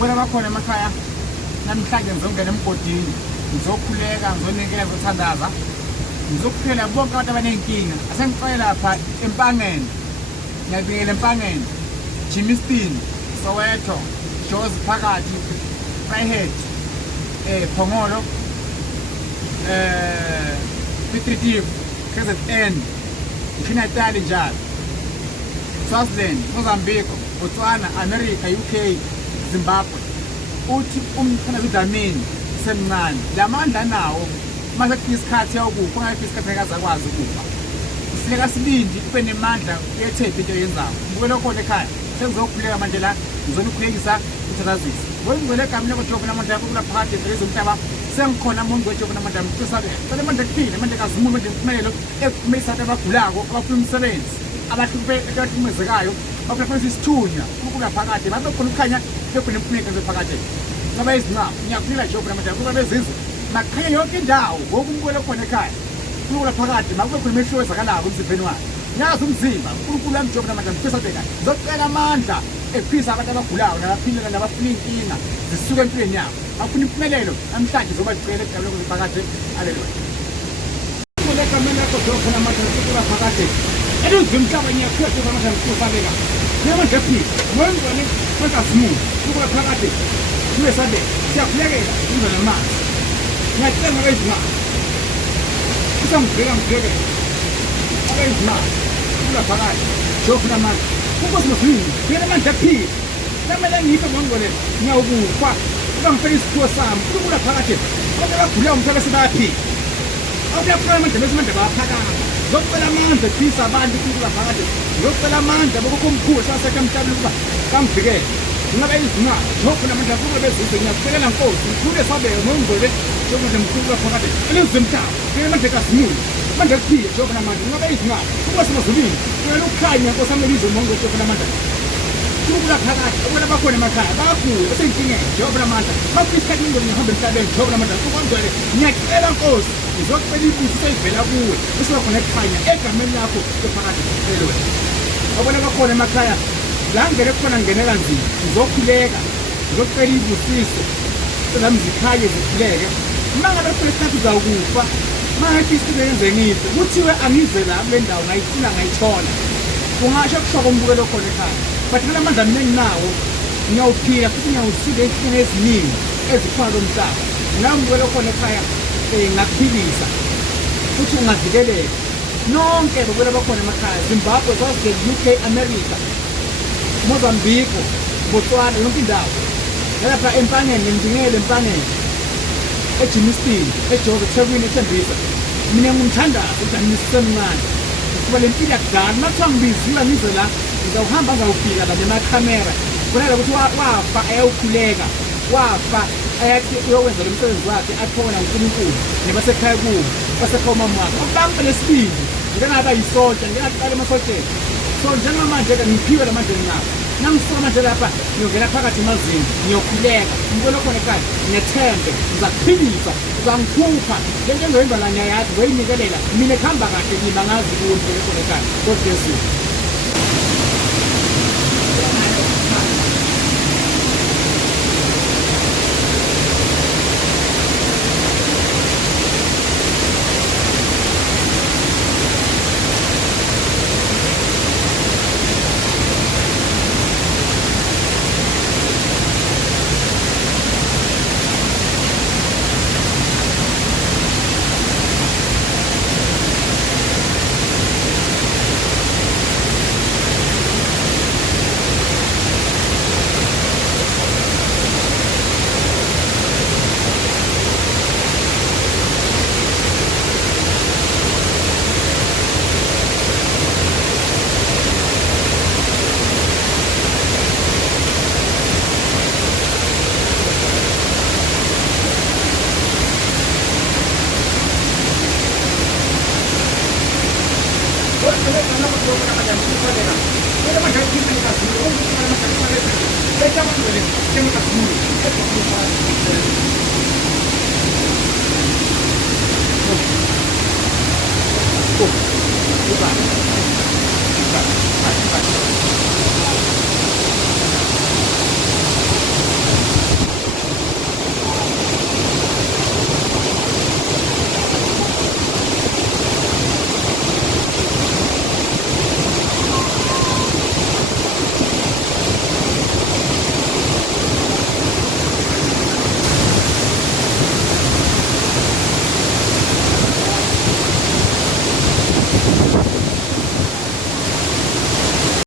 Ubona bakhona emakhaya namhlanje ngizongena emgodini ngizokhuleka ngizonikeza ukuthandaza ngizokuphela bonke abantu abanenkinga asengicela lapha empangeni ngiyabikela empangeni Jimiston Soweto Jozi phakathi Vryheid Phongolo Pitritif KZN Natal njalo Swaziland Mozambique Botswana America UK Zimbabwe uthi umkhona uDlamini semncane lamandla nawo mase kufika isikhathi yokufa ngeke isikhathi akazakwazi ukufa kufuneka sibindi kube nemandla uyethepha into yenzayo ubuke lokho ekhaya sengizokhuleka manje la ngizonikhulekisa uthandazisa ngizongcwele egameni loJehova namandla yakho kula phakathi ezizwe umhlaba sengikhona umuntu weJehova namandla mthusabe sale manje kuphile manje kazimume manje impumelelo ekumisa abagulako abafuna umsebenzi abahlumezekayo bafuna isithunya ukula phakathi babe khona ukukhanya bekhona impumelelo phakathi ngoba izinqaba ngiyakhuleka Jehova namandla kuba bezizwe makhaya yonke indawo ngokumkole khona ekhaya ukula phakathi makube khona imehlo ezakalayo umzimbeni wakhe nyazi umzimba uNkulunkulu wami Jehova namandla mfisa beka ngizocela amandla ephisa abantu abagulayo nabaphila nabafuna inkinga zisuke empilweni yabo bafuna impumelelo namhlanje zoba licele egabeni lokuziphakathi haleluya kule kamela lakho Jehova namandla ukula phakathi elizimhlaba ngiyakhuleka Jehova namandla mfisa beka njengamanje phisa ngongcwele kwezasimulo ukula phakathi kube sabe siyakhulekela indlela namanzi ngiyacela ngabezimali usangibheka ngibheke abezimali kula phakathi Jehova namandla Kuko simafini, kaya naman dapi. Naman lang ito mong wala. Ngawubufa. Ibang face ko sam. Kula phakathi. Kodwa kula umhlaba sibapi. Awuyaphuma manje bese manje baphaka. Zokucela amandla phisa abantu kula phakathi. Zokucela amandla bokumkhulu sasekamhlabeni kuba kamvikele. Ngabe izimali. Lokho namandla kuba bezizwe ngiyacela Nkosi. Ngikule sabe ngongcwele njengoba mkhulu phakathi. Elizimhlaba. Kaya manje kasimuli. Manje kuphile Jehova namandla ngabe izimali. Kuba simazulini. Wena ukukhanya Nkosi amelizo mongo Jehova namandla. Kula phakathi abona bakhona emakhaya bayakhula besenkingeni Jehova namandla bafisa ingqondo ngihamba emhlabeni Jehova namandla ukongcwele ngiyacela Nkosi ngizocela ibuso evela kuwe bese khona ekhanya egameni lakho phakathi haleluya abona bakhona emakhaya la ngene khona ngene kanzima ngizokhuleka ngizocela ibusiso selami zikhanye zikhuleke mangabe khona isikhathi uzawukufa mangathi isikhathi yenze ngife kuthiwe angize la kule ndawo ngayifuna ngayithola kungasho kushoko umbukelo khona ekhaya but mina manje nginawo ngiyawuphila futhi ngiyawusile izinto eziningi ezikhona lomhlaba ngambukelo khona ekhaya ngakuphilisa futhi ungavikeleka nonke bokwela bakhona emakhaya Zimbabwe South UK America Mozambique Botswana yonke indawo lapha empangeni ngidingele empangeni eJimiston eJozi eThekwini eThembisa mina ngumthanda uDanisemncane kuba lempilo yakudala mathiwa ngibiziwe ngize la ngizawuhamba ngawufika la nemakhamera kunala ukuthi wafa ayawukhuleka wafa ayathi uyokwenza lo msebenzi wakhe athona uNkulunkulu nebasekhaya kuwo basekhoma mwakhe ubambe lesibili ngengaba yisonto ngiyaqala emasotsheni so njengamanje ke ngiphiwe lamanje ngapha nangisuka manje lapha ngiyongena phakathi emazini ngiyokhuleka ngibona khona ekhaya ngiyethembe ngizakuphilisa uzangikhupha lento engizoyenza la ngiyayazi ngizoyinikelela mina ekhamba kahle ngima ngazi kuwe ngibona khona ekhaya God bless you Bukan.